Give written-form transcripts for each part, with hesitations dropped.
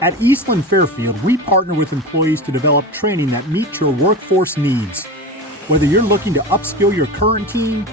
At Eastland-Fairfield, we partner with employees to develop training that meets your workforce needs. Whether you're looking to upskill your current team,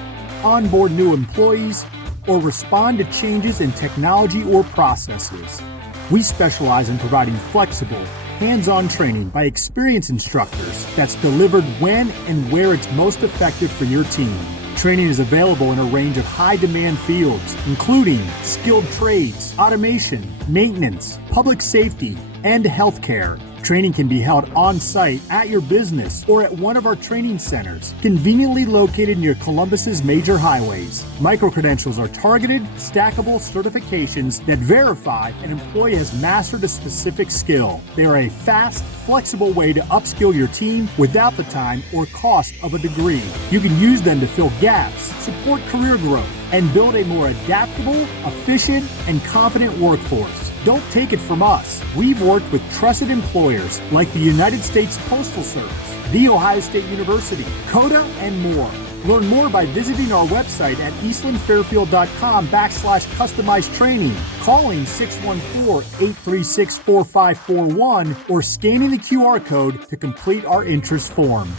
onboard new employees, or respond to changes in technology or processes, we specialize in providing flexible, hands-on training by experienced instructors that's delivered when and where it's most effective for your team. Training is available in a range of high-demand fields, including skilled trades, automation, maintenance, public safety, and healthcare. Training can be held on-site at your business or at one of our training centers, conveniently located near Columbus's major highways. Micro-credentials are targeted, stackable certifications that verify an employee has mastered a specific skill. They are a fast, flexible way to upskill your team without the time or cost of a degree. You can use them to fill gaps, support career growth, and build a more adaptable, efficient, and confident workforce. Don't take it from us. We've worked with trusted employers like the United States Postal Service, The Ohio State University, CODA, and more. Learn more by visiting our website at eastlandfairfield.com/customized training, calling 614-836-4541, or scanning the QR code to complete our interest form.